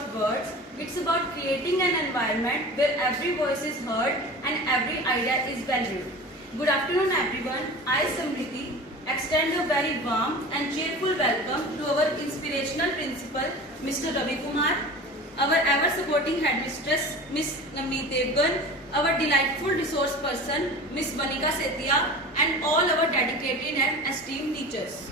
about words. It's about creating an environment where every voice is heard and every idea is valued. Good afternoon everyone. I, Samriti, extend a very warm and cheerful welcome to our inspirational principal, Mr. Ravi Kumar, our ever supporting headmistress, Miss Namit Devgan, our delightful resource person, Miss Banika Setia, and all our dedicated and esteemed teachers.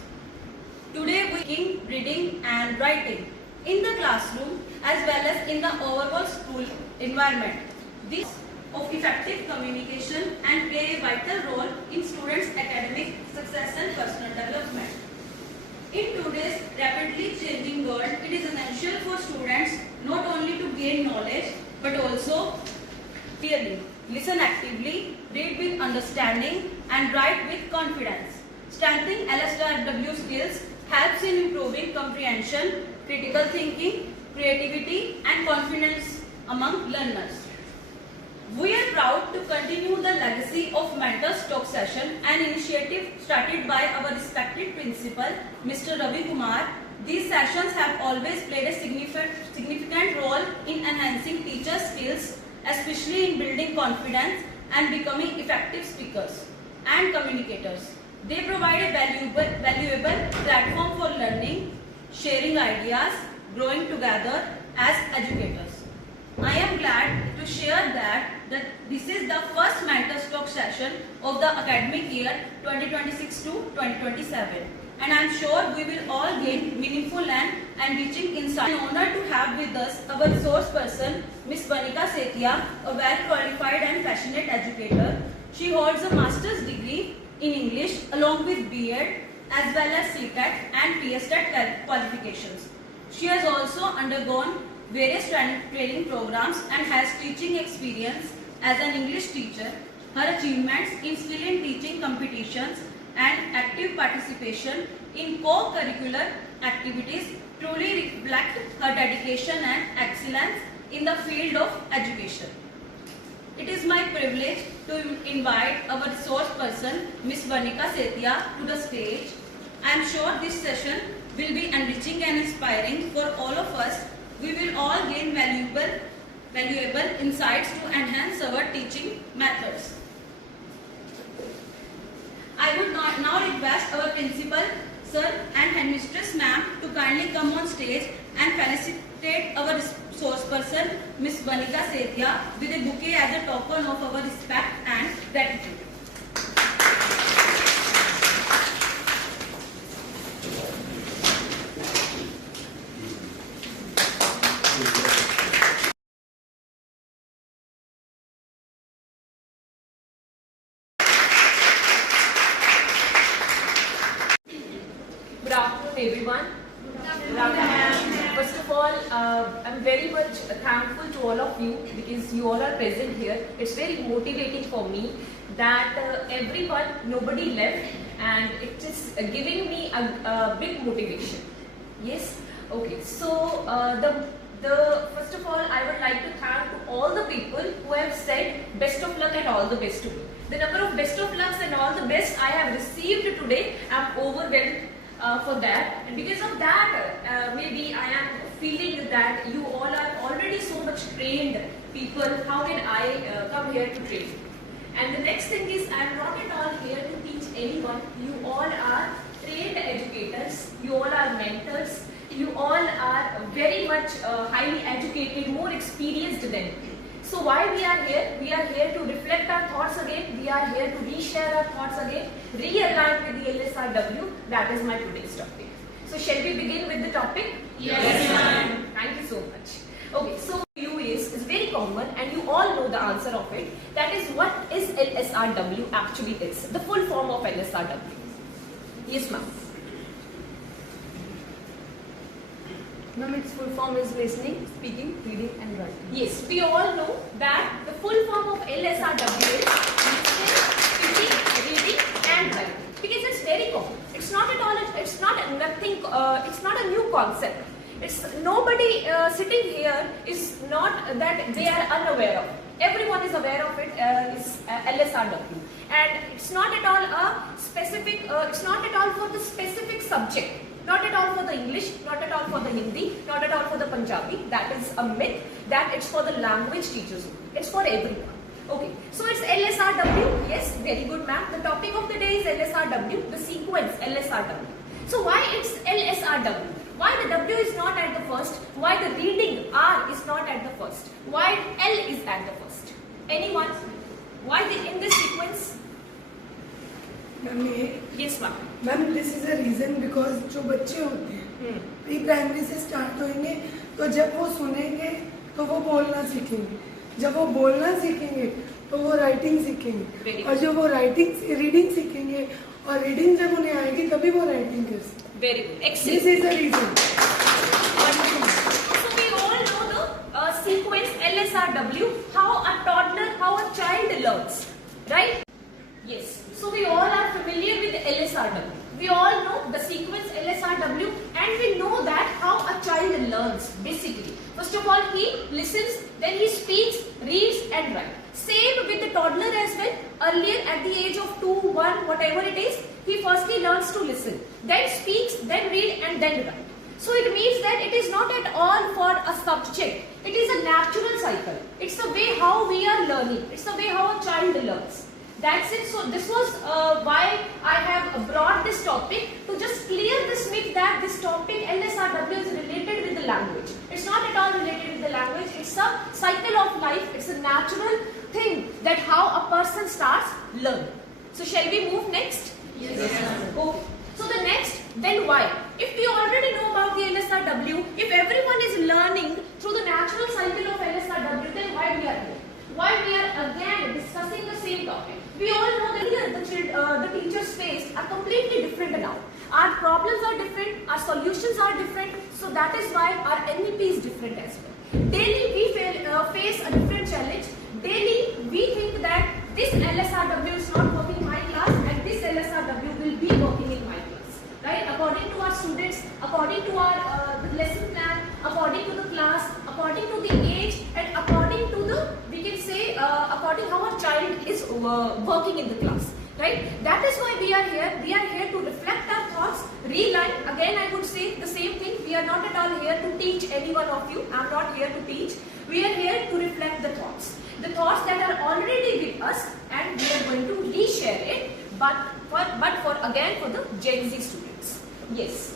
Today we are speaking, reading and writing in the classroom as well as in the overall school environment. This of effective communication and play a vital role in students' academic success and personal development. In today's rapidly changing world, it is essential for students not only to gain knowledge but also clearly, listen actively, read with understanding and write with confidence. Strengthening LSRW skills helps in improving comprehension, critical thinking, creativity and confidence among learners. We are proud to continue the legacy of Mentors Talk Session, an initiative started by our respected principal, Mr. Ravi Kumar. These sessions have always played a significant role in enhancing teachers' skills, especially in building confidence and becoming effective speakers and communicators. They provide a valuable platform for learning, sharing ideas, growing together as educators. I am glad to share that this is the first Mentors Talk session of the academic year 2026 to 2027, and I am sure we will all gain meaningful and enriching insight. An honor to have with us our resource person, Miss Banika Setia, a well-qualified and passionate educator. She holds a master's degree in English along with B.Ed as well as CTET and PSTET qualifications. She has also undergone various training programs and has teaching experience as an English teacher. Her achievements in skill in teaching competitions and active participation in co-curricular activities truly reflect her dedication and excellence in the field of education. It is my privilege to invite our resource person, Ms. Banika Setia, to the stage. I am sure this session will be enriching and inspiring for all of us. We will all gain valuable insights to enhance our teaching methods. I would now request our principal, sir, and headmistress ma'am to kindly come on stage and felicitate our resource person, Ms. Banika Setia, with a bouquet as a token of our respect and gratitude. Good afternoon, everyone. Good afternoon. First of all, I'm very much thankful to all of you because you all are present here. It's very motivating for me that nobody left, and it is giving me a big motivation. Yes. Okay. So first of all, I would like to thank to all the people who have said best of luck and all the best to me. The number of best of lucks and all the best I have received today, I'm overwhelmed for that, and because of that maybe I am feeling that you all are already so much trained people. How can I come here to train? And the next thing is, I am not at all here to teach anyone. You all are trained educators, you all are mentors, you all are very much highly educated, more experienced than me. So why we are here? We are here to reflect our thoughts again. We are here to reshare our thoughts again, realign with the LSRW. That is my today's topic. So shall we begin with the topic? Yes, ma'am. Thank you so much. Okay, so you is very common and you all know the answer of it. That is, what is LSRW actually is? The full form of LSRW. Yes, ma'am. Ma'am, its full form is listening, speaking, reading and writing. Yes, we all know that the full form of LSRW is listening, speaking, reading and writing. Because it's very common. It's not at all, it's not a new concept. It's nobody sitting here is not that they are unaware of. Everyone is aware of it, is LSRW. And it's not at all a specific, it's not at all for the specific subject. Not at all for the English, not at all for the Hindi, not at all for the Punjabi. That is a myth. That it's for the language teachers. It's for everyone. Okay, so it's LSRW. Yes, very good, ma'am. The topic of the day is LSRW, the sequence LSRW. So why it's LSRW? Why the W is not at the first? Why the reading R is not at the first? Why L is at the first? Anyone? Why in this sequence? Yes, ma'am. Ma'am this is a reason because जो बच्चे होते हैं pre primary से स्टार्ट होंगे तो जब वो सुनेंगे तो वो बोलना सीखेंगे, जब वो बोलना सीखेंगे तो वो राइटिंग सीखेंगे, और जब वो रीडिंग सीखेंगे और रीडिंग जब उन्हें आएगी तभी वो राइटिंग कर सकते। Very good, excellent. This is the reason. So we all know the sequence LSRW, how a toddler, how a child learns, right? Yes. So we all are familiar with LSRW. We all know the sequence LSRW, and we know that how a child learns basically. First of all, he listens, then he speaks, reads and writes. Same with the toddler as well. Earlier at the age of 2, 1, whatever it is, he firstly learns to listen, then speaks, then read and then write. So it means that it is not at all for a subject. It is a natural cycle. It's the way how we are learning. It's the way how a child learns. That's it. So this was why I have brought this topic, to just clear this myth that this topic LSRW is related with the language. It's not at all related with the language. It's a cycle of life. It's a natural thing that how a person starts learning. So shall we move next? Yes. Okay. So the next, then why? If we already know about the LSRW, if everyone is learning through the natural cycle of LSRW, then why we are here? Why we are again discussing the same topic? We all know that the teachers' face are completely different now. Our problems are different, our solutions are different, so that is why our NEP is different as well. Daily we face a different challenge. Daily we think that this LSRW is not working in my class and this LSRW will be working in my class. Right? According to our students, according to our the lesson plan, according to the class, according to the age, and according to the, we can say, according how our child is working in the class. Right? That is why we are here. We are here to reflect our thoughts, relearn. Again, I would say the same thing. We are not at all here to teach any one of you. I am not here to teach. We are here to reflect the thoughts that are already with us, and we are going to reshare it. But for the Gen Z students. Yes.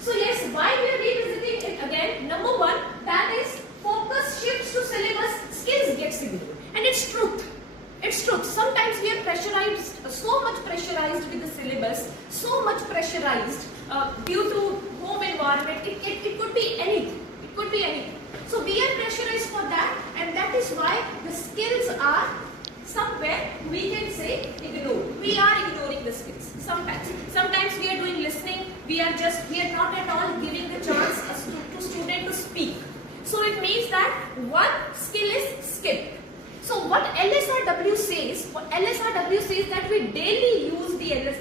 So yes, why we are revisiting it again? Number one, that is focus shifts to syllabus, skills gets ignored, and it's truth. It's truth. Sometimes we are pressurized, so much pressurized with the syllabus, so much pressurized due to home environment. It could be anything. It could be anything. So we are pressurized for that, and that is why the skills are somewhere, we can say, ignored. We are ignoring the skills sometimes. Sometimes we are doing listening. We are not at all giving the chance to student to speak. So it means that one skill is skipped. So what LSRW says that we daily use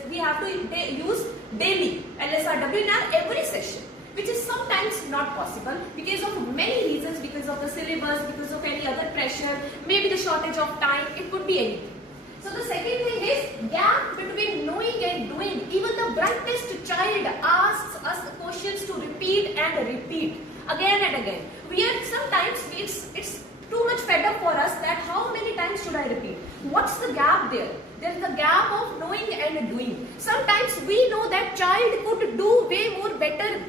we have to use daily LSRW in our every session, which is sometimes not possible because of many reasons, because of the syllabus, because of any other pressure, maybe the shortage of time, it could be anything. So the second thing is gap between knowing and doing. Even the brightest child asks us the questions to repeat and repeat again and again. We are sometimes, it's too much fed up for us that how many times should I repeat? What's the gap there? There is the gap of knowing and doing. Sometimes we know that child could do way more better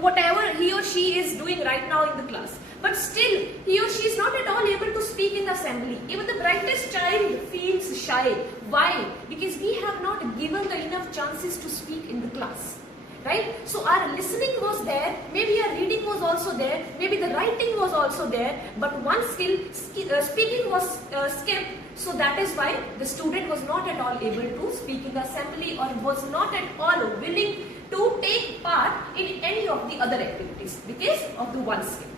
whatever he or she is doing right now in the class. But still, he or she is not at all able to speak in the assembly. Even the brightest child feels shy. Why? Because we have not given the enough chances to speak in the class. Right? So our listening was there, maybe our reading was also there, maybe the writing was also there, but one skill, speaking was skipped. So that is why the student was not at all able to speak in the assembly, or was not at all willing to take part in any of the other activities because of the one skill.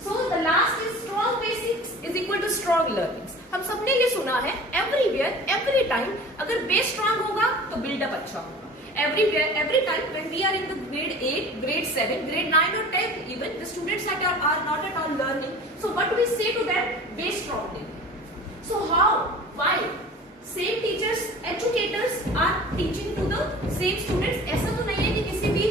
So the last is strong basics is equal to strong learnings. हम सबने ये सुना है everywhere, every time. अगर base strong होगा तो build-up अच्छा होगा. Everywhere, every time when we are in the grade 8, grade 7, grade 9 or 10 even, the students that are not at all learning. So what do we say to them? Base strong. So how? Why? Same teachers, educators are teaching to the same students. ऐसा तो नहीं है कि किसी भी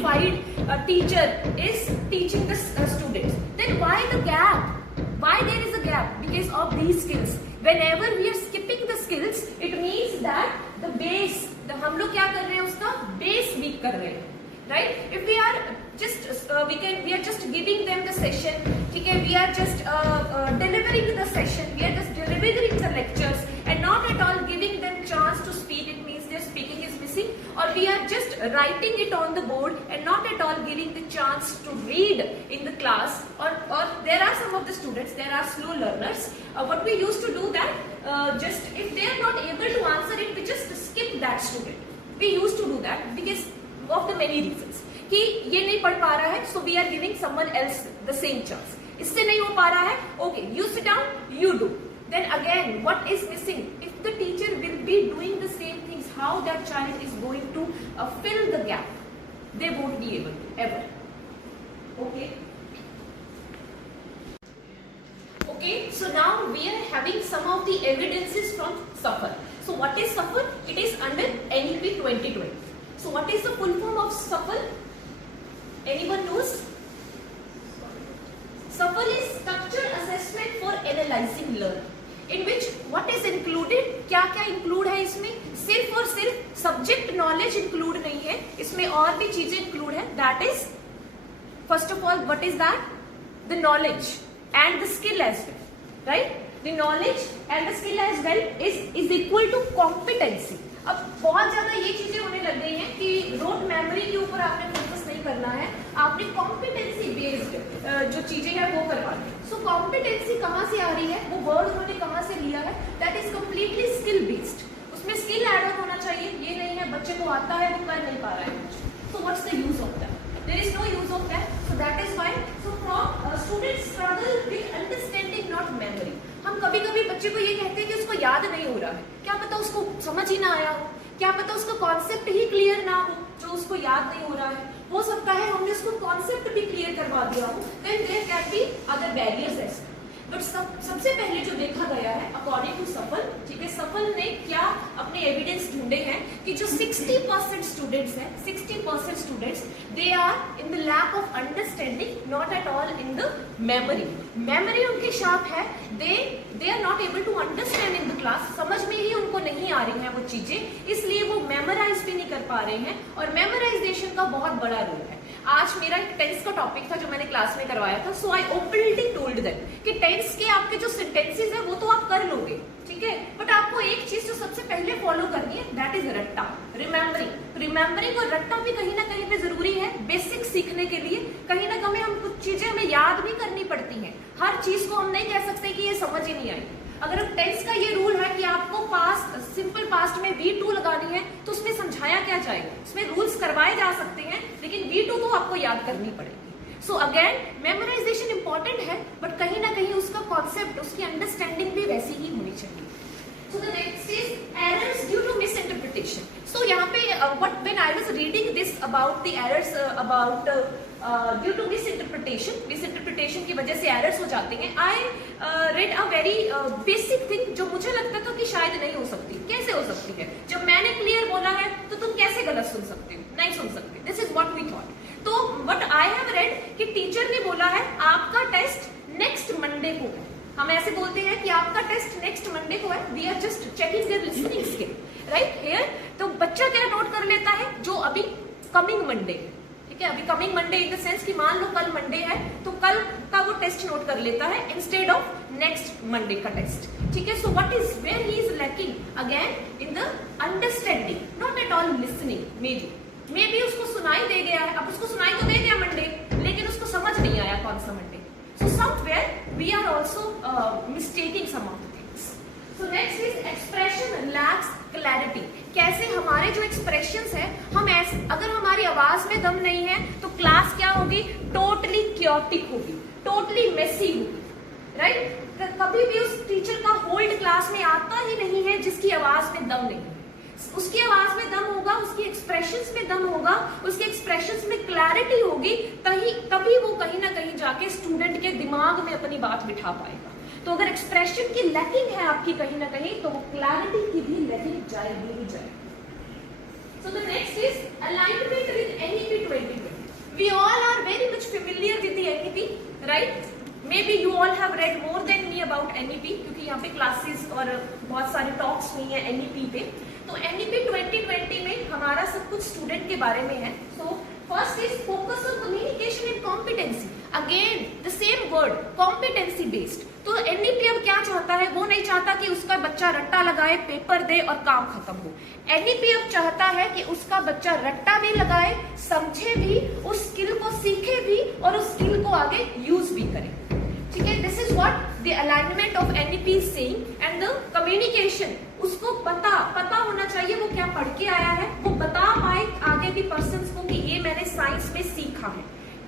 qualified teacher is teaching the students, then why the gap? Why there is a gap? Because of these skills. Whenever we are skipping the skills, it means that the base, हम लोग क्या कर रहे हैं, उसका base weak कर रहे हैं, right? If we are just we are just giving them the session, ठीक है, we are just delivering the session, we are just delivering the lectures and not at all giving them chance to speak. It means their speaking is missing. Or we are just writing it on the board and not at all giving the chance to read in the class. Or there are some of the students, there are slow learners. What we used to do that, just if they are not able to answer it, we just skip that student. We used to do that because of the many reasons. कि ये नहीं पढ़ पा रहा है, so we are giving someone else the same chance. इससे नहीं हो पा रहा है, okay, you sit down, you do. Then again, what is missing? If the teacher will be doing the same things, how that child is going to fill the gap? They won't be able to ever. Okay. Okay. So now we are having some of the evidences from SAFL. So what is SAFL? It is under NEP 2020. So what is the full form of SAFL? Anyone knows? SAFL is Structured Assessment for Analyzing Learning. In which what is included? क्या क्या include है इसमें? सिर्फ और सिर्फ subject knowledge include नहीं है, इसमें और भी चीजें include है. That is, first of all, what is that? The knowledge and the skill as well, right? The knowledge and the skill as well is equal to competency. अब बहुत ज्यादा ये चीजें होने लग गई हैं कि रोट मेमोरी के ऊपर आपने फोकस नहीं करना है, आपने कॉम्पिटेंसी बेस्ड जो चीजें हैं वो करवानी है. सो कॉम्पिटेंसी कहाँ से आ रही है, वो वर्ड उन्होंने कहाँ से लिया है? That is completely skill based. उसमें स्किल ऐड ऑन होना चाहिए. ये नहीं है बच्चे को आता है वो कर नहीं पा रहा है. So what's the use of that? There is no use of that. So that is why so students struggle with understanding not memory. हम कभी कभी बच्चे को ये कहते हैं कि उसको याद नहीं हो रहा है. क्या पता उसको समझ ही ना आया हो, क्या पता उसका कॉन्सेप्ट ही क्लियर ना हो जो उसको याद नहीं हो रहा है. हो सकता है हमने उसको कॉन्सेप्ट भी क्लियर करवा दिया हो. Then there can be other barriers as well. But सबसे पहले जो देखा गया है अकॉर्डिंग टू SAFL, ठीक है, SAFL ने क्या अपने एविडेंस ढूंढे हैं कि जो 60% स्टूडेंट्स हैं, 60% students they are in the lack of understanding, not at all in the memory. Memory उनकी शार्प है, they are not able to understand in the class. समझ में ही उनको नहीं आ रही हैं वो चीजें, इसलिए वो मेमोराइज भी नहीं कर पा रहे हैं. और मेमोराइजेशन का बहुत बड़ा रोल है. आज मेरा एक टेंस का टॉपिक था जो मैंने क्लास में करवाया था. सो आई ओपनली टोल्ड देम कि टेंस के आपके जो सेंटेंसेस है वो तो आप कर लोगे, ठीक है, बट आपको एक चीज जो सबसे पहले फॉलो करनी है, दैट इज रट्टा, रिमेम्बरिंग. और रट्टा भी कहीं ना कहीं पे जरूरी है बेसिक सीखने के लिए. कहीं ना कहीं हम कुछ चीजें हमें याद भी करनी पड़ती हैं. हर चीज को हम नहीं कह सकते कि ये समझ ही नहीं आई. अगर टेंस का ये रूल है कि आपको पास्ट, सिंपल पास्ट में V2 लगानी है, तो उसमें समझाया क्या जाएगा? उसमें रूल्स करवाए जा सकते हैं, लेकिन V2 तो आपको याद करनी पड़ेगी. सो अगेन मेमोराइजेशन इंपॉर्टेंट है, बट कहीं ना कहीं उसका कॉन्सेप्ट, उसकी अंडरस्टैंडिंग भी वैसी ही होनी चाहिए. So the next is errors due to misinterpretation. So यहाँ पे when I was reading this about the errors about due to misinterpretation की वजह से errors हो जाते हैं. I read a very basic thing जो मुझे लगता था कि शायद नहीं हो सकती. कैसे हो सकती है? जब मैंने क्लियर बोला है तो तुम कैसे गलत सुन सकते हो? नहीं सुन सकते. This is what we thought. तो what I have read कि टीचर ने बोला है आपका टेस्ट नेक्स्ट मंडे को है. हम ऐसे बोलते हैं कि आपका टेस्ट नेक्स्ट मंडे को है. We are just checking their listening skill, right here. तो बच्चा क्या नोट कर लेता है? जो अभी कमिंग मंडे, ठीक है, अभी coming Monday in the sense कि मान लो कल मंडे है तो कल का वो टेस्ट नोट कर लेता है इंस्टेड ऑफ नेक्स्ट मंडे का टेस्ट, ठीक है. So what is where he is lacking? Again in the understanding, not at all listening. Maybe उसको सुनाई दे गया है, अब उसको सुनाई तो दे दिया मंडे, लेकिन उसको समझ नहीं आया कौन सा Monday. So somewhere we are also mistaking some of the things. So next is expression lacks clarity. कैसे हमारे जो expressions हैं, हम ऐसे, अगर हमारी आवाज में दम नहीं है तो क्लास क्या होगी? टोटली chaotic होगी, टोटली मेसी होगी, राइट. कभी भी उस टीचर का होल्ड क्लास में आता ही नहीं है जिसकी आवाज में दम नहीं है. उसकी आवाज में दम होगा, उसकी एक्सप्रेशंस में दम होगा, उसके एक्सप्रेशंस में क्लैरिटी होगी, तभी वो कहीं ना कहीं जाके स्टूडेंट के दिमाग में अपनी बात बिठा पाएगा. तो अगर एक्सप्रेशन की लैकिंग है आपकी कहीं ना कहीं, तो वो क्लैरिटी की भी लैकिंग जाएगी ही जाएगी. सो the next is alignment with NEP 2020. About NEP क्योंकि यहाँ पे क्लासेस और बहुत सारे टॉक्स हुई हैं NEP पे। तो NEP 2020 में हमारा सब कुछ स्टूडेंट के बारे में है। So first is focus on communication and competency. Again the same word, competency based. तो NEP अब क्या चाहता है, वो नहीं चाहता कि उसका बच्चा रट्टा लगाए, पेपर दे और काम खत्म हो। NEP अब चाहता है कि उसका बच्चा रट्टा भी लगाए, समझे भी, उस स्किल को सीखे भी और उस स्किल को आगे यूज भी करे। ठीक है, this is what the alignment of NEP is saying. And the communication, उसको पता होना चाहिए वो क्या पढ़ के आया है, वो बता पाए आगे भी पर्सन्स को कि ये मैंने साइंस में सीखा है।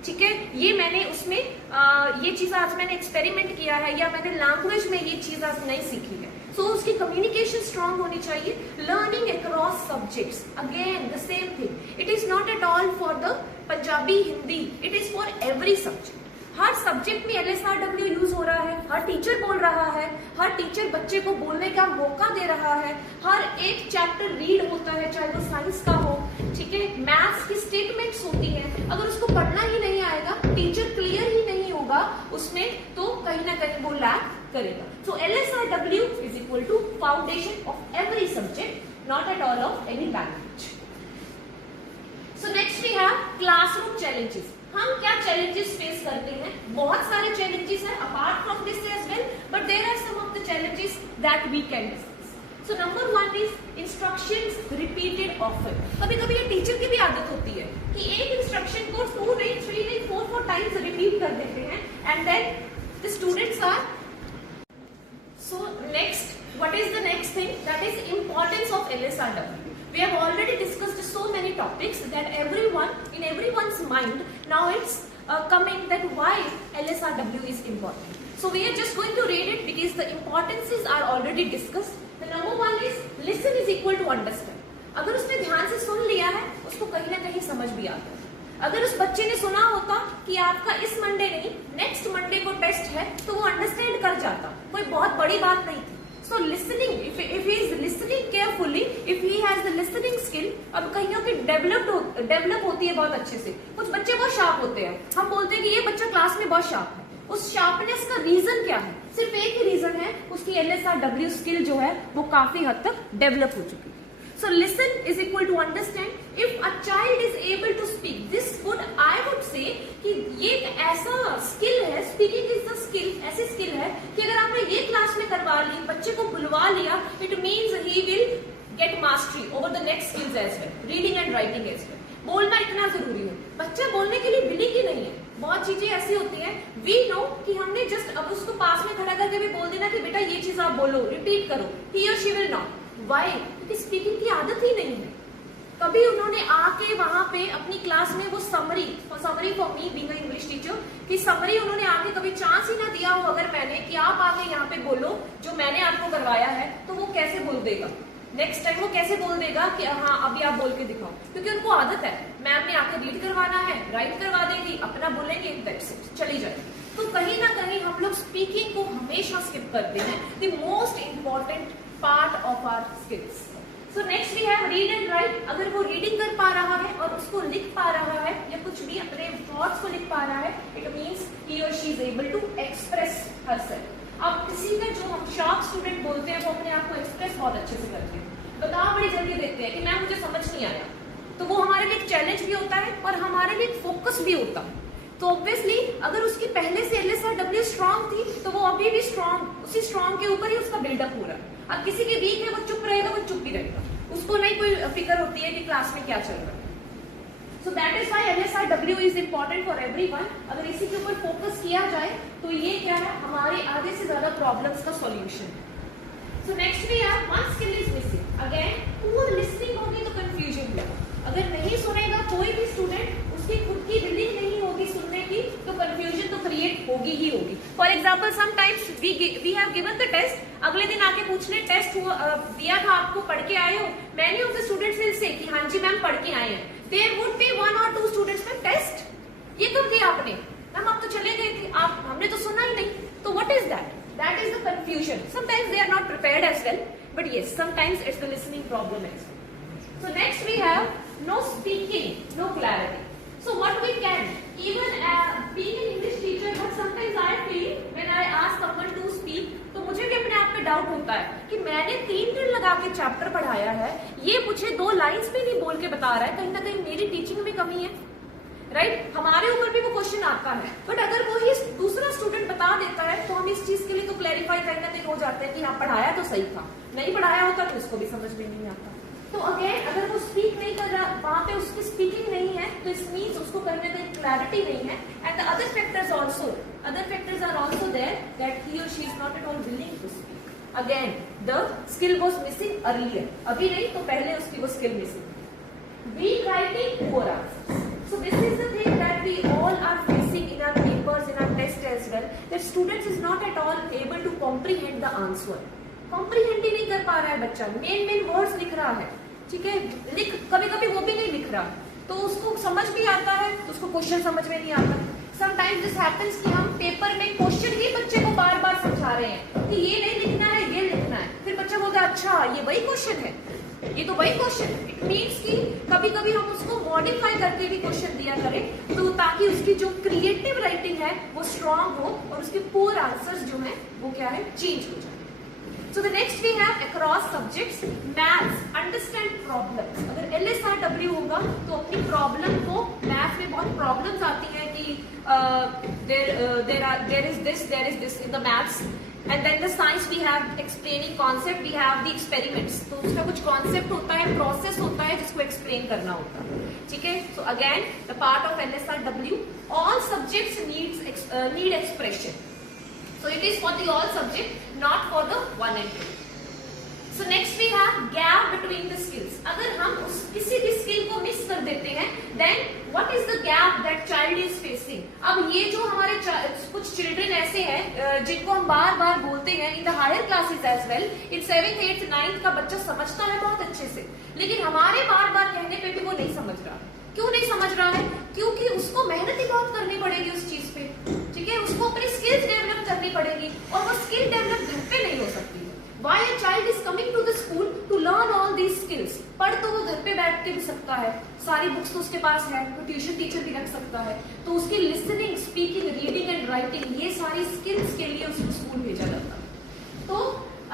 ठीक है, ये मैंने उसमें ये चीज आज मैंने एक्सपेरिमेंट किया है या मैंने लैंग्वेज में ये चीज आज नहीं सीखी है। सो उसकी कम्युनिकेशन स्ट्रांग होनी चाहिए। Learning across subjects, again the same thing. It is not at all for the Punjabi Hindi, it is for every subject. हर सब्जेक्ट में LSRW यूज हो रहा है, हर टीचर बोल रहा है, हर टीचर बच्चे को बोलने का मौका दे रहा है, हर एक चैप्टर रीड होता है, चाहे वो साइंस का हो। ठीक है, मैथ्स की स्टेटमेंट्स होती है, अगर उसको पढ़ना ही नहीं आएगा, टीचर क्लियर ही नहीं होगा उसमें, तो कहीं ना कहीं वो लैक करेगा। So LSRW is equal to foundation of every subject, not at all of any language. So next we have classroom challenges. हम क्या चैलेंजेस फेस करते हैं? बहुत सारे चैलेंजेस हैं apart from this as well, but there are some of the challenges that we can discuss. So number 1 is instructions repeated often. कभी कभी ये टीचर की भी आदत होती है कि एक इंस्ट्रक्शन को 2 नहीं 3 नहीं 4 टाइम्स रिपीट कर देते हैं and then the students are. So next, what is the next thing? That is importance of LSRW. We have already discussed so many topics that in everyone's mind now it's coming that why LSRW is important. So we are just going to read it because the importances are already discussed. The number 1 is listen is equal to understand. अगर उसने ध्यान से सुन लिया है, उसको कहीं ना कहीं समझ भी आता है। अगर उस बच्चे ने सुना होता कि आपका इस मंडे नहीं नेक्स्ट मंडे को टेस्ट है, तो वो अंडरस्टैंड कर जाता, कोई बहुत बड़ी बात नहीं थी। So listening, if he is listening carefully, if he has the listening skill, अब कहीं की डेवलप होती है बहुत अच्छे से। कुछ बच्चे बहुत शार्प होते हैं, हम बोलते हैं कि ये बच्चा क्लास में बहुत शार्प है। उस शार्पनेस का रीजन क्या है? सिर्फ एक ही रीजन है, उसकी LSRW स्किल जो है वो काफी हद तक डेवलप हो चुकी है। So listen is equal to understand. If a child is able to speak, this would I would say कि ये एक ऐसा स्किल है, स्पीकिंग इज द स्किल, ऐसी स्किल है कि अगर आपने ये क्लास में करवा ली, बच्चे को बुलवा लिया, it means he will get mastery over the next skills as well, reading and writing as well. बोलना इतना जरूरी है, बच्चा बोलने के लिए विलिंग ही नहीं है। बहुत चीजें ऐसी होती हैं, वी नो कि हमने जस्ट अब उसको पास में खड़ा करके भी बोल देना कि बेटा ये चीज आप बोलो, रिपीट करो, ही और शी विल नॉट। वाई? क्योंकि स्पीकिंग की आदत ही नहीं है। कभी उन्होंने आके वहां पे अपनी क्लास में वो summary for me being a English teacher की समरी उन्होंने आके कभी चांस ही ना दिया हो अगर मैंने कि आप आके यहाँ पे बोलो जो मैंने आपको करवाया है, तो वो कैसे बोल देगा? नेक्स्ट टाइम वो कैसे बोल देगा कि हाँ अभी आप बोल के दिखाओ, क्योंकि उनको आदत है मैम ने आके रीड करवाना है, राइट करवा देगी, अपना बोलेंगे, चली जाएगी। तो कहीं ना कहीं हम लोग स्पीकिंग को हमेशा स्किप करते हैं, the most important part of our skills. So next we have read and write. अगर वो रीडिंग कर पा रहा है और उसको लिख पा रहा है या कुछ भी अपने थॉट्स को लिख पा रहा है, इट मीन्स ही और she is able to express herself. अब किसी का जो हम शार्प स्टूडेंट बोलते हैं वो अपने आप को एक्सप्रेस बहुत अच्छे से करते हैं, बता बड़ी जल्दी देते हैं कि मैम मुझे समझ नहीं आया, तो वो हमारे लिए एक चैलेंज भी होता है और हमारे लिए फोकस भी होता है। तो ऑब्वियसली अगर उसकी पहले से LSRW स्ट्रांग थी तो वो अभी भी स्ट्रांग, उसी स्ट्रांग के ऊपर ही उसका बिल्डअप हो रहा है। अब किसी के वीक है वो चुप रहेगा, वो चुप ही रहेगा, उसको नहीं कोई फिक्र होती है कि क्लास में क्या चल रहा है। सो that is why LSRW is important for everyone. अगर इसी के ऊपर फोकस किया जाए तो ये क्या है, हमारे आधे से ज्यादा प्रॉब्लम्स का सॉल्यूशन है। So next we have one skill is missing. Again poor listening होगी तो कंफ्यूजन होगा। अगर नहीं सुनेगा कोई भी स्टूडेंट, उसकी खुद की विलिंग नहीं होगी सुनने की, तो कंफ्यूजन तो क्रिएट होगी ही होगी। For example sometimes we have given the test, अगले दिन आके पूछने टेस्ट दिया था आपको, पढ़ के आए हो? Many of the students will say कि हाँ जी मैम पढ़ के आए हैं। There would be 1 or 2 students में टेस्ट ये कब किया आपने? मैम आप तो चले गए थे, आप हमने तो सुना ही नहीं। तो what is that? That is the confusion. Sometimes they are not prepared as well, but yes, sometimes it's the listening problem as well. So next we have no speaking, no clarity. So what we can, even being an English teacher, but sometimes I feel when I ask someone to speak, doubt होता है कि मैंने 3 दिन लगा के चैप्टर पढ़ाया है, ये मुझे 2 लाइंस में नहीं बोल के बता रहा है, कहीं ना कहीं मेरी टीचिंग में कमी है, राइट? हमारे ऊपर भी वो क्वेश्चन आता है, बट अगर वो ही दूसरा स्टूडेंट बता देता है तो हम इस चीज के लिए तो क्लैरिफाई कहीं ना कहीं हो जाते हैं कि हाँ पढ़ाया तो सही था, नहीं पढ़ाया होता तो उसको भी समझ में नहीं आता। तो अगेन अगर वो स्पीक नहीं कर रहा, वहां पे उसकी स्पीकिंग नहीं है, तो इस मीन्स उसको करने में क्लैरिटी नहीं है। And the other factors are also there that he और she is not at all willing to speak. Again the skill was missing earlier, अभी नहीं तो पहले उसकी वो skill missing. Weak writing, poor answers. So this is the thing that we all are facing in our papers, in our test as well, that students is not at all able to comprehend the answer. Comprehend ही नहीं कर पा रहा है बच्चा, main words लिख रहा है, ठीक है, कभी कभी वो भी नहीं लिख रहा, तो उसको समझ भी आता है, तो उसको क्वेश्चन समझ में नहीं आता। Sometimes this happens कि हम पेपर में क्वेश्चन ही बच्चे को बार बार समझा रहे हैं कि ये नहीं लिखना है, ये लिखना है, फिर बच्चा बोलता है अच्छा ये वही क्वेश्चन है, ये तो वही क्वेश्चन। इट मीन्स कि कभी कभी हम उसको मॉडिफाई करके भी क्वेश्चन दिया करें, तो ताकि उसकी जो क्रिएटिव राइटिंग है वो स्ट्रांग हो और उसके पुअर आंसर्स जो है वो क्या है, चेंज हो जाए। So the next we have across subjects, maths, understand problems. अगर LSRW होगा तो अपनी प्रॉब्लम को, मैथ्स में बहुत प्रॉब्लम्स आती है कि there is this in the maths, and then the science we have explaining concept, we have the experiments. तो उसका कुछ concept होता है, process होता है जिसको explain करना होता है, ठीक है? So again the part of LSRW, all subjects need expression. So it is for the all subject, not for the 1 and 2. So next we have gap between the skills. अगर हम किसी भी स्किल को मिस कर देते हैं, then what is the gap that child is facing? अब ये जो हमारे कुछ चिल्ड्रन ऐसे हैं जिनको हम बार बार बोलते हैं in the higher classes as well, in 7th 8th 9th का बच्चा समझता है बहुत अच्छे से, लेकिन हमारे बार बार कहने पे भी वो नहीं समझ रहा। क्यों नहीं समझ रहा है? क्योंकि उसको मेहनत ही बहुत करनी पड़ेगी उस चीज पे, ठीक है, उसको अपनी स्किल्स डेवलप करनी पड़ेगी, और वो स्किल डेवलप घर पे नहीं हो सकती है। Why a child is coming to the school to learn all these skills? पढ़ तो वो घर पे बैठ के भी सकता है, सारी बुक्स तो उसके पास है, तो ट्यूशन टीचर भी रख सकता है, तो उसकी listening, speaking, reading and writing, ये सारी स्किल्स के लिए उसको स्कूल भेजा जाता है। तो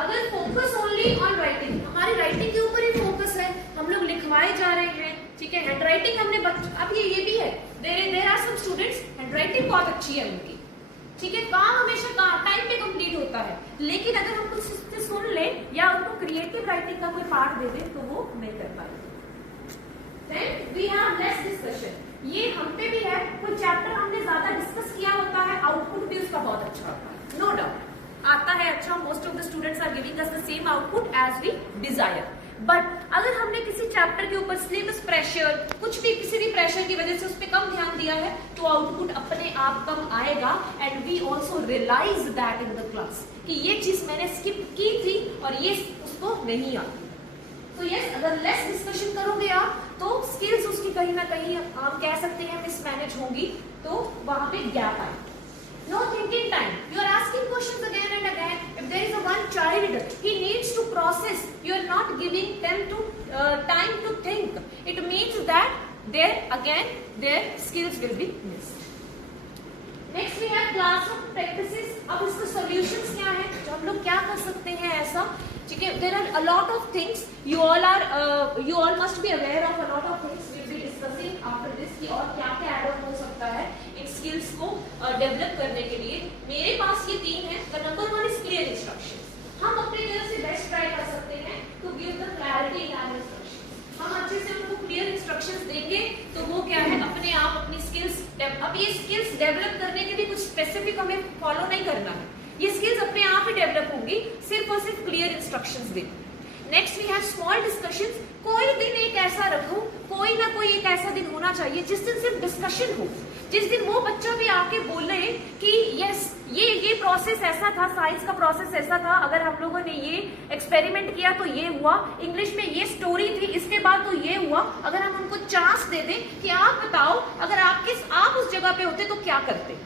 अगर फोकस ओनली ऑन राइटिंग, हमारी राइटिंग के ऊपर ही फोकस है, हम लोग लिखवाए जा रहे हैं, ठीक है, हैंड राइटिंग हमने अब ये भी है, there are some students hand writing बहुत अच्छी है उनकी, ठीक है, काम हमेशा टाइम पे कंप्लीट होता है, लेकिन अगर हम कुछ से सुन ले या उनको क्रिएटिव राइटिंग का कोई पार्ट दे दे तो वो नहीं कर पाएंगे। Then we have less discussion, ये हम पे भी है, कोई चैप्टर हमने ज्यादा डिस्कस किया होता है, आउटपुट भी उसका बहुत अच्छा होता है, नो डाउट आता है अच्छा, most of the students are giving us the same output as we desire. But अगर हमने किसी चैप्टर के ऊपर सिलेबस प्रेशर, कुछ भी किसी भी प्रेशर की वजह से उस पर कम ध्यान दिया है, तो आउटपुट अपने आप कम आएगा, and we also realise that in the class कि ये चीज मैंने स्किप की थी और ये उसको नहीं आती। तो यस, अगर लेस डिस्कशन करोगे आप तो स्किल्स उसकी कहीं ना कहीं हम कह सकते हैं मिसमैनेज होंगी, तो वहां पे गैप आएगा। No thinking time. You are asking questions again and again. If there is a one child, he needs to process. You are not giving them to time to think. It means that their skills will be missed. Next we have classroom practices. अब इसका solutions क्या है? तो हम लोग क्या कर सकते हैं ऐसा? ठीक है, there are a lot of things. You all must be aware of a lot of things. We'll be discussing after this कि और क्या क्या add on हो सकता है स्किल्स को डेवलप करने के लिए। मेरे पास ये 3 है। The number 1 is clear instructions. हम अपनी तरफ से बेस्ट ट्राई कर सकते हैं to give the clarity in our instructions. हम अच्छे से उनको क्लियर इंस्ट्रक्शंस देंगे तो वो क्या है, अपने आप अपनी स्किल्स, अब ये स्किल्स डेवलप करने के लिए कुछ स्पेसिफिक हमें फॉलो नहीं करना है, ये स्किल्स अपने आप ही डेवलप होंगी सिर्फ और सिर्फ क्लियर इंस्ट्रक्शंस दें। Next we have small discussions. कोई दिन एक ऐसा रखो, कोई ना कोई एक ऐसा दिन होना चाहिए जिस दिन सिर्फ डिस्कशन हो, जिस दिन वो बच्चा भी आके बोले कि यस ये प्रोसेस ऐसा था, साइंस का प्रोसेस ऐसा था, अगर हम लोगों ने ये एक्सपेरिमेंट किया तो ये हुआ, इंग्लिश में ये स्टोरी थी, इसके बाद तो ये हुआ। अगर हम उनको चांस दे दें कि आप बताओ अगर आप उस जगह पे होते तो क्या करते,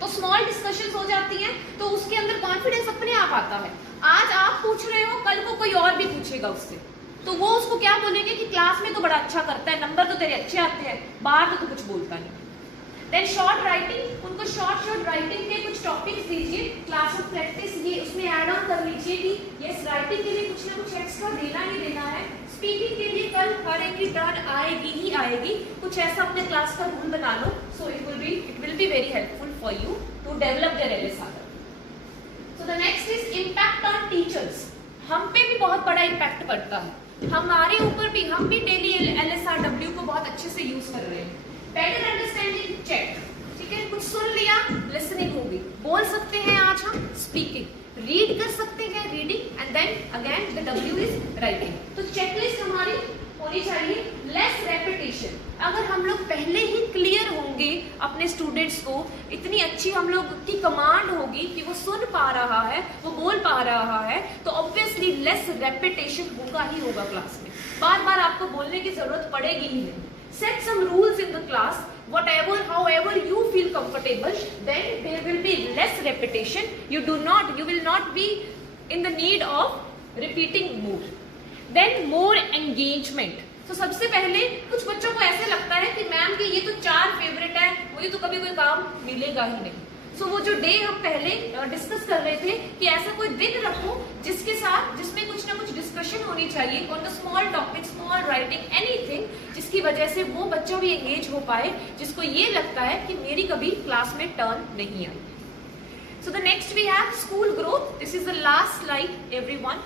तो स्मॉल डिस्कशंस हो जाती हैं, तो उसके अंदर कॉन्फिडेंस अपने आप आता है। आज आप पूछ रहे हो, कल को कोई और भी पूछेगा उससे, तो वो उसको क्या बोलेंगे कि क्लास में तो बड़ा अच्छा करता है, नंबर तो तेरे अच्छे आते हैं, बाहर तो कुछ बोलता नहीं। देन शॉर्ट राइटिंग, उनको शॉर्ट राइटिंग के कुछ टॉपिक्स दीजिए, क्लास ऑफ प्रैक्टिस ये उसमें ऐड ऑन कर लीजिए कि यस राइटिंग के लिए कुछ ना कुछ एक्स्ट्रा देना ही देना है। स्पीकिंग के लिए कल हर एक की टर्न आएगी ही आएगी, कुछ ऐसा अपने क्लास का रूल बना लो, so it will be very helpful for you to develop their LSR। So the next is impact on teachers. हम पे भी बहुत बड़ा इम्पैक्ट पड़ता है, हमारे ऊपर भी, हम भी डेली LSRW को बहुत अच्छे से यूज कर रहे हैं। बेटर अंडरस्टैंडिंग चेक, ठीक है, कुछ सुन लिया, लिसनिंग होगी, बोल सकते हैं आज हम स्पीकिंग, रीड कर सकते हैं reading, and then again the W is writing. तो चेकलिस्ट हमारी होनी चाहिए, लेस रेपिटेशन। अगर हम लोग पहले ही क्लियर होंगे अपने स्टूडेंट्स को, इतनी अच्छी हम लोग की कमांड होगी कि वो सुन पा रहा है, वो बोल पा रहा है, तो ऑब्वियसली लेस रेपिटेशन होगा ही होगा क्लास में, बार बार आपको बोलने की जरूरत पड़ेगी ही नहीं। Set some rules in the class, however you feel comfortable, then there will be less repetition. You will not be in the need of repeating more. Then more engagement. So सबसे पहले कुछ बच्चों को ऐसे लगता है कि मैम के ये तो 4 फेवरेट है, मुझे तो कभी कोई काम मिलेगा ही नहीं। सो वो जो डे हम पहले डिस्कस कर रहे थे कि ऐसा कोई दिन रखो जिसमें कुछ ना कुछ डिस्कशन होनी चाहिए on the small topic, small writing, anything, जिसकी वजह से वो बच्चा भी एंगेज हो पाए, जिसको ये लगता है कि मेरी कभी क्लास में टर्न नहीं आई। So the next we have school growth. This is the last slide, everyone.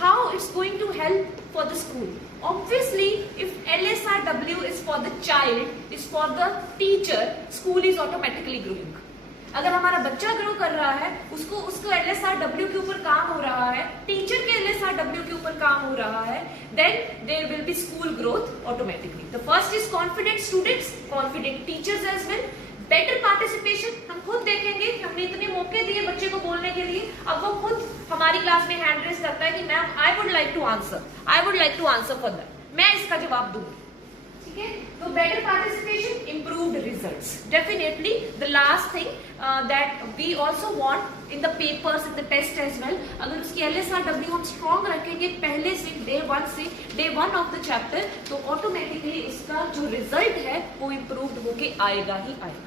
How it's going to help for the school. Obviously, if LSRW is for the child, is for the teacher, school is automatically growing. अगर हमारा बच्चा ग्रो कर रहा है, उसको LSRW के ऊपर काम हो रहा है, टीचर के LSRW के ऊपर काम हो रहा है, then there will be school growth automatically. The first is confident students, confident teachers as well. Better participation, हम खुद देखेंगे कि हमने इतने मौके दिए बच्चे को बोलने के लिए, अब वो खुद हमारी क्लास में हैंड रेस करता है कि ma'am I would like to answer for that, मैं इसका जवाब दूंगी, ठीक है। तो better participation, improved results, definitely the last thing that we also want in the papers, in the test as well. अगर उसकी LSRW हम स्ट्रॉन्ग रखेंगे पहले से, day one of the chapter, तो ऑटोमेटिकली इसका जो रिजल्ट है वो इम्प्रूव्ड होके आएगा ही आएगा।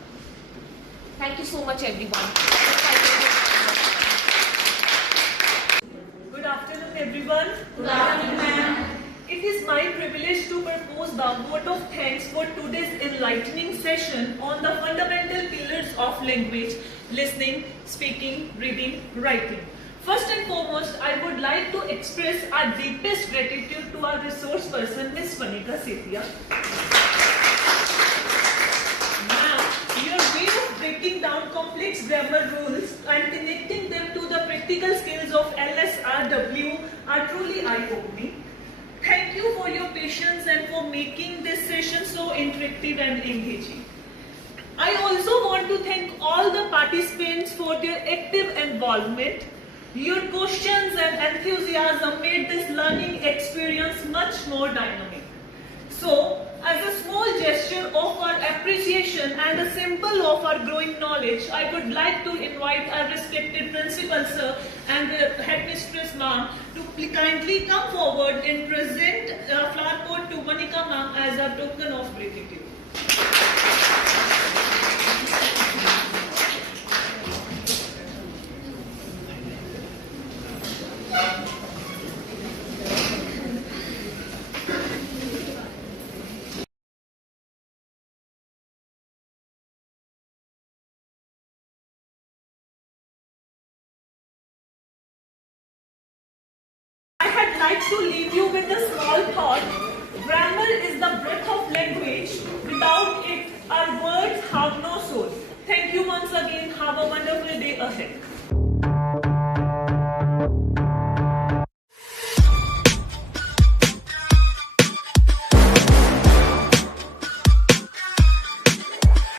Thank you so much, everyone. Good afternoon, everyone. Good afternoon, ma'am. It is my privilege to propose the vote of thanks for today's enlightening session on the fundamental pillars of language: listening, speaking, reading, writing. First and foremost, I would like to express our deepest gratitude to our resource person, Ms. Vanika Sethia. Breaking down complex grammar rules and connecting them to the practical skills of LSRW are truly eye-opening. Thank you for your patience and for making this session so interactive and engaging. I also want to thank all the participants for their active involvement. Your questions and enthusiasm made this learning experience much more dynamic. So, as a small gesture of our appreciation and a symbol of our growing knowledge, I would like to invite our respected principal sir and headmistress ma'am to kindly come forward and present a flower pot to Vanika ma'am as a token of gratitude. I'd like to leave you with a small thought. Grammar is the breath of language. Without it, our words have no soul. Thank you once again. Have a wonderful day ahead.